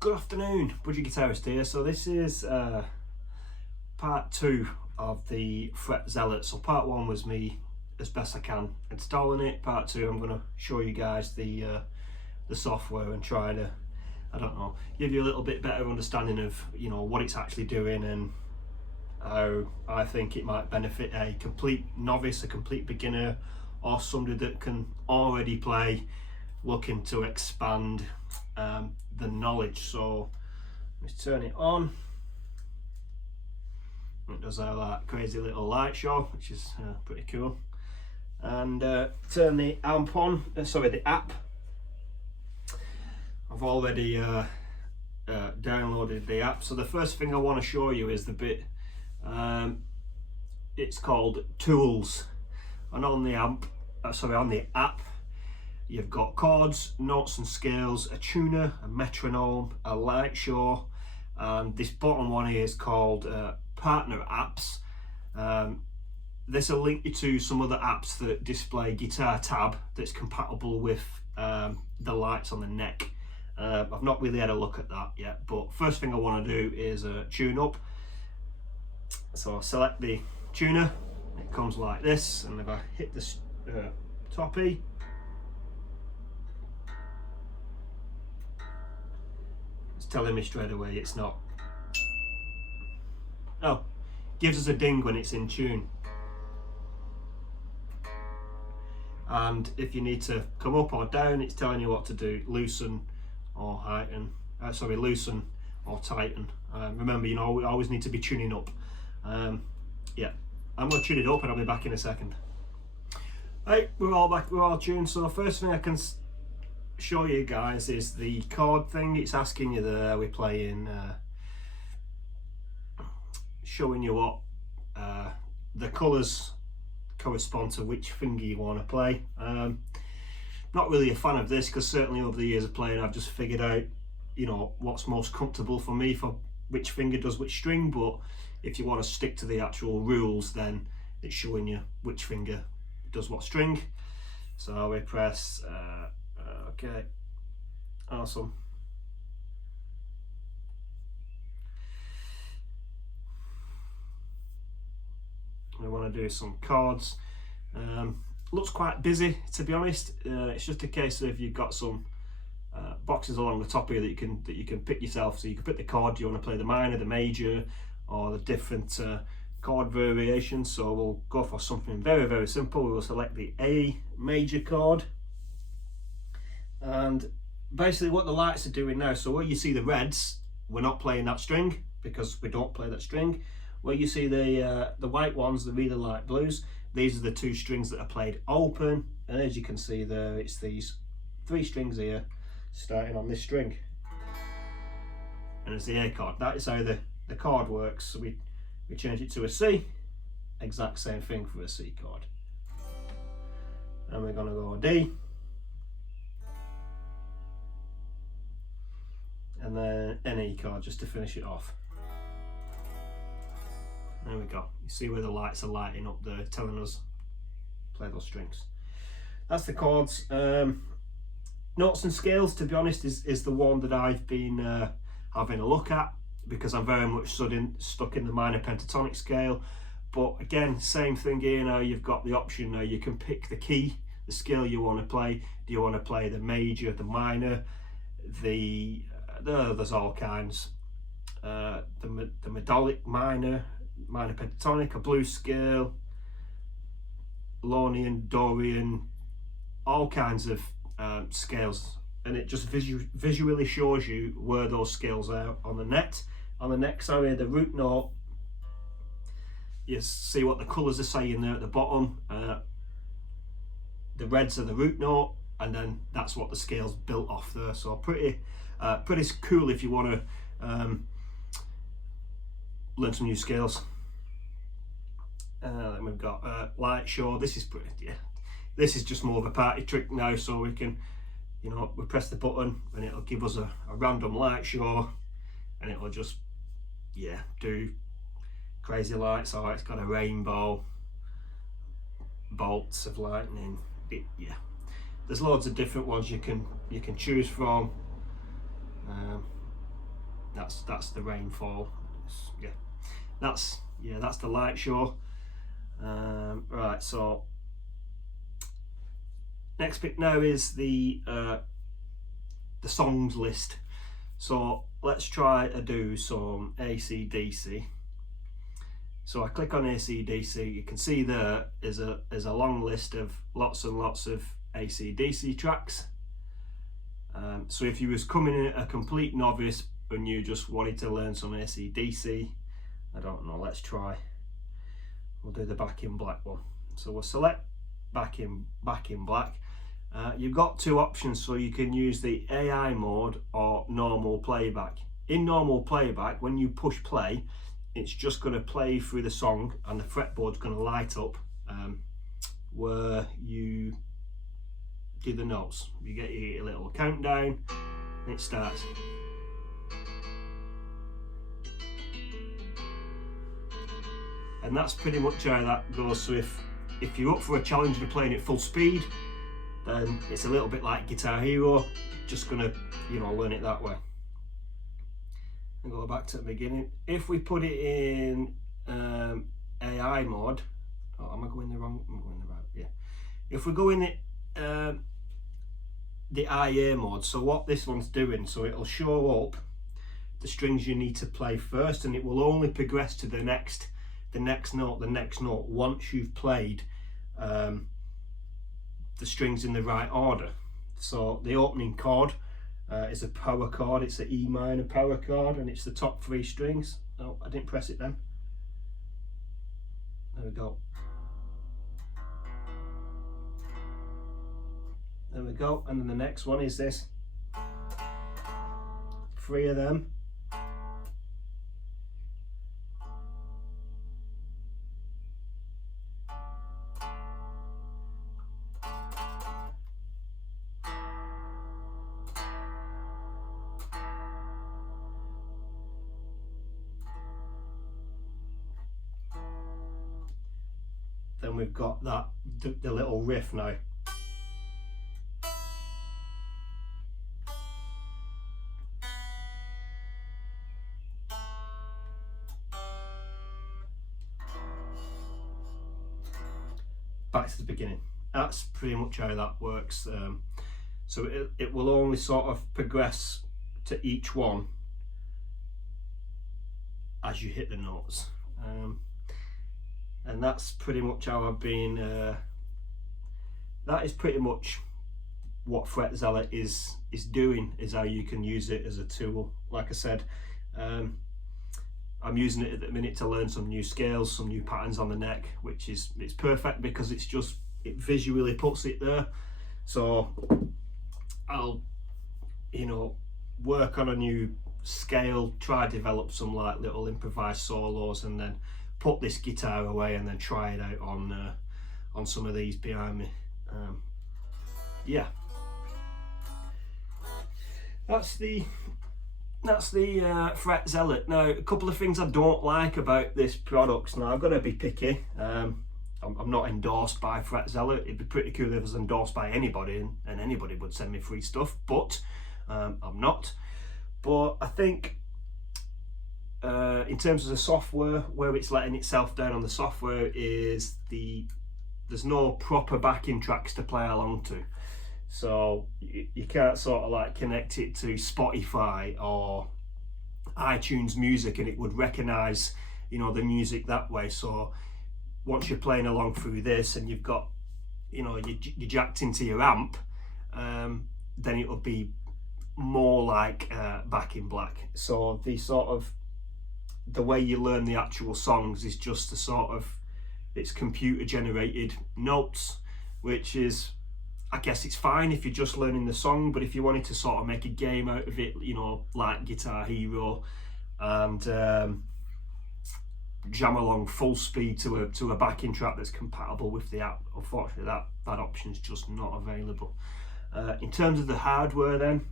Good afternoon, Budgie Guitarist here. So this is part 2 of the Fret Zealot. So part 1 was me as best I can installing it. Part 2 I'm going to show you guys the software and try to, I don't know, give you a little bit better understanding of, you know, what it's actually doing and how I think it might benefit a complete novice, a complete beginner, or somebody that can already play, looking to expand the knowledge. So let's turn it on. It does have that crazy little light show, which is pretty cool. And turn the amp on, the app. I've already downloaded the app. So the first thing I want to show you is the bit, it's called Tools. And on the on the app, you've got chords, notes and scales, a tuner, a metronome, a light show, and this bottom one here is called partner apps. This will link you to some other apps that display guitar tab that's compatible with the lights on the neck. I've not really had a look at that yet, but first thing I want to do is tune up. So I'll select the tuner, it comes like this, and if I hit this top E, telling me straight away it's not. Oh, gives us a ding when it's in tune. And if you need to come up or down, it's telling you what to do: loosen or heighten. Loosen or tighten. Remember, you know, we always need to be tuning up. Yeah, I'm going to tune it up and I'll be back in a second. Right, we're all back, we're all tuned. So the first thing I can show you guys is the chord thing. It's asking you there, we're playing, showing you what the colours correspond to which finger you want to play. Not really a fan of this, because certainly over the years of playing I've just figured out, you know, what's most comfortable for me for which finger does which string. But if you want to stick to the actual rules, then it's showing you which finger does what string. So we press okay, awesome. We want to do some chords. Looks quite busy, to be honest. It's just a case of you've got some boxes along the top here that you can pick yourself. So you can pick the chord. Do you want to play the minor, the major, or the different chord variations? So we'll go for something very, very simple. We'll select the A major chord. And basically what the lights are doing now, so where you see the reds, we're not playing that string because we don't play that string. Where you see the white ones, the really light blues, these are the two strings that are played open. And as you can see there, it's these 3 strings here starting on this string, and it's the A chord. That is how the chord works. So we change it to a C, exact same thing for a C chord. And we're going to go D, and then an E chord just to finish it off. There we go. You see where the lights are lighting up there, telling us play those strings. That's the chords. Notes and scales, to be honest, is the one that I've been having a look at, because I'm very much stuck in the minor pentatonic scale. But again, same thing here. Now you've got the option now, you can pick the key, the scale you want to play. Do you want to play the major, the minor, there's all kinds. The melodic minor pentatonic, a blues scale, Lonian, Dorian, all kinds of scales, and it just visually shows you where those scales are on the neck. Sorry, the root note, you see what the colours are saying there at the bottom. The reds are the root note, and then that's what the scale's built off there. So pretty cool if you want to learn some new scales. Then we've got light show. This is pretty, yeah. This is just more of a party trick now, so we can, you know, we press the button and it'll give us a random light show, and it'll just, yeah, do crazy lights. Oh, it's got a rainbow, bolts of lightning. Yeah, there's loads of different ones you can choose from. That's the rainfall. That's the light show. Right, so next bit now is the songs list. So let's try to do some AC/DC. So I click on AC/DC. You can see there is a long list of lots and lots of AC/DC tracks. So if you was coming in a complete novice and you just wanted to learn some AC/DC, I don't know, let's try. We'll do the Back in Black one. So we'll select Back in Black. You've got two options, so you can use the AI mode or normal playback. In normal playback, when you push play, it's just going to play through the song and the fretboard's going to light up where you do the notes. You get a little countdown and it starts. And that's pretty much how that goes. So if you're up for a challenge and you're playing at full speed, then it's a little bit like Guitar Hero, just gonna, learn it that way. And go back to the beginning. If we put it in AI mode, am I going the wrong? I'm going the right. Yeah. If we go in the IA mode, so what this one's doing, so it'll show up the strings you need to play first, and it will only progress to the next note once you've played the strings in the right order. So the opening chord is a power chord. It's an E minor power chord, and it's the top three strings. Oh, I didn't press it then. There we go. There we go. And then the next one is this. Three of them. Then we've got the little riff now. Back to the beginning. That's pretty much how that works. So it will only sort of progress to each one as you hit the notes. And that's pretty much how I've been, that is pretty much what Fret Zealot is doing, is how you can use it as a tool. Like I said, I'm using it at the minute to learn some new scales, some new patterns on the neck, which it's perfect because it visually puts it there. So I'll, work on a new scale, try to develop some like little improvised solos, and then put this guitar away and then try it out on some of these behind me. Yeah, that's the Fret Zealot. Now, a couple of things I don't like about this product. Now, I'm going to be picky. I'm not endorsed by Fret Zealot. It'd be pretty cool if I was endorsed by anybody and anybody would send me free stuff, but I'm not. But I think in terms of the software, where it's letting itself down on the software is there's no proper backing tracks to play along to. So you can't sort of like connect it to Spotify or iTunes Music and it would recognize, the music that way. So once you're playing along through this and you've got, you jacked into your amp, then it will be more like Back in Black. So the way you learn the actual songs is just it's computer generated notes, which is, I guess it's fine if you're just learning the song, but if you wanted to sort of make a game out of it, like Guitar Hero, and jam along full speed to a backing track that's compatible with the app, unfortunately that option's just not available. In terms of the hardware then,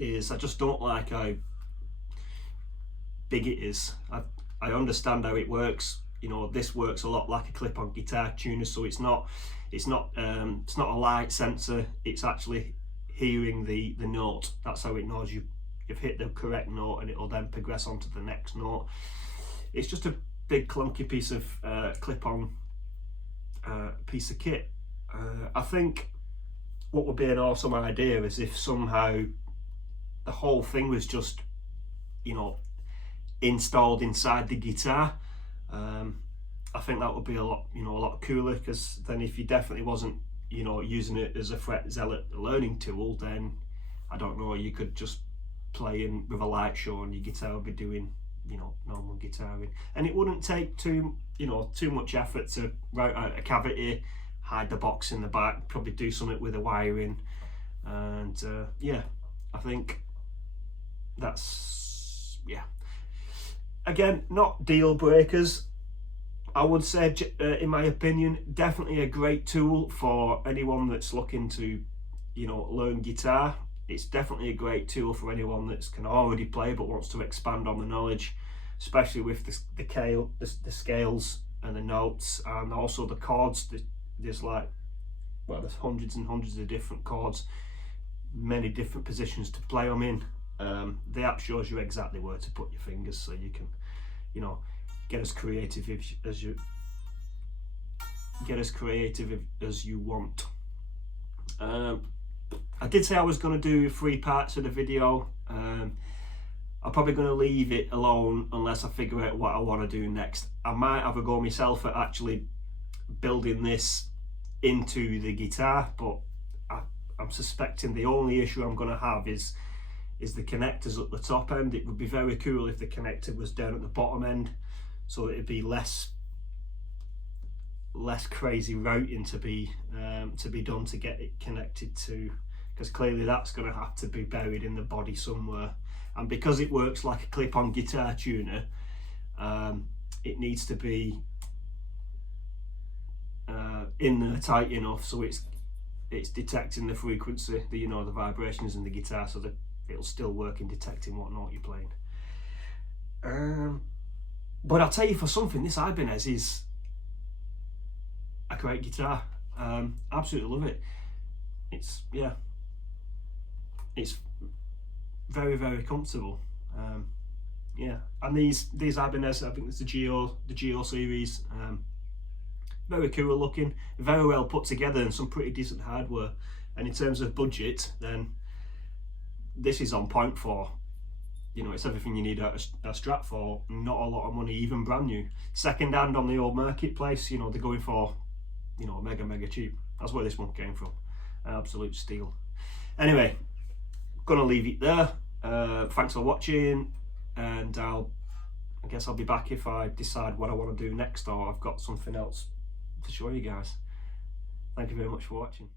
I just don't like how big it is. I understand how it works. This works a lot like a clip-on guitar tuner, so it's not a light sensor. It's actually hearing the note. That's how it knows you've hit the correct note, and it'll then progress on to the next note. It's just a big clunky piece of clip-on piece of kit. I think what would be an awesome idea is if somehow the whole thing was just, you know, installed inside the guitar. I think that would be a lot cooler, because then if you definitely wasn't, you know, using it as a fret Zealot learning tool, then I don't know, you could just play in with a light show and your guitar would be doing, you know, normal guitaring, and it wouldn't take too much effort to route out a cavity, hide the box in the back, probably do something with the wiring, and yeah, I think that's, yeah. Again, not deal breakers. I would say, in my opinion, definitely a great tool for anyone that's looking to, you know, learn guitar. It's definitely a great tool for anyone that can already play but wants to expand on the knowledge, especially with the scales and the notes, and also the chords. There's like, well, there's hundreds and hundreds of different chords, many different positions to play them in. The app shows you exactly where to put your fingers, so you can, you know, get as creative as you want. I did say I was going to do 3 parts of the video. I'm probably going to leave it alone unless I figure out what I want to do next. I might have a go myself at actually building this into the guitar, but I'm suspecting the only issue I'm going to have is the connectors at the top end. It would be very cool if the connector was down at the bottom end, so it'd be less crazy routing to be done to get it connected to, because clearly that's going to have to be buried in the body somewhere. And because it works like a clip-on guitar tuner, it needs to be in there tight enough so it's detecting the frequency, the vibrations in the guitar, so that it'll still work in detecting what note you're playing. But I'll tell you, for something, this Ibanez is a great guitar. Absolutely love it. It's very, very comfortable. Yeah, and these Ibanez, I think it's the Geo series. Very cool looking, very well put together, and some pretty decent hardware. And in terms of budget, then this is on point for, you know, it's everything you need a Strat for. Not a lot of money, even brand new. Second hand on the old marketplace, you know, they're going for, you know, mega cheap. That's where this one came from. An absolute steal. Anyway, gonna leave it there. Thanks for watching, and I guess I'll be back if I decide what I want to do next, or I've got something else to show you guys. Thank you very much for watching.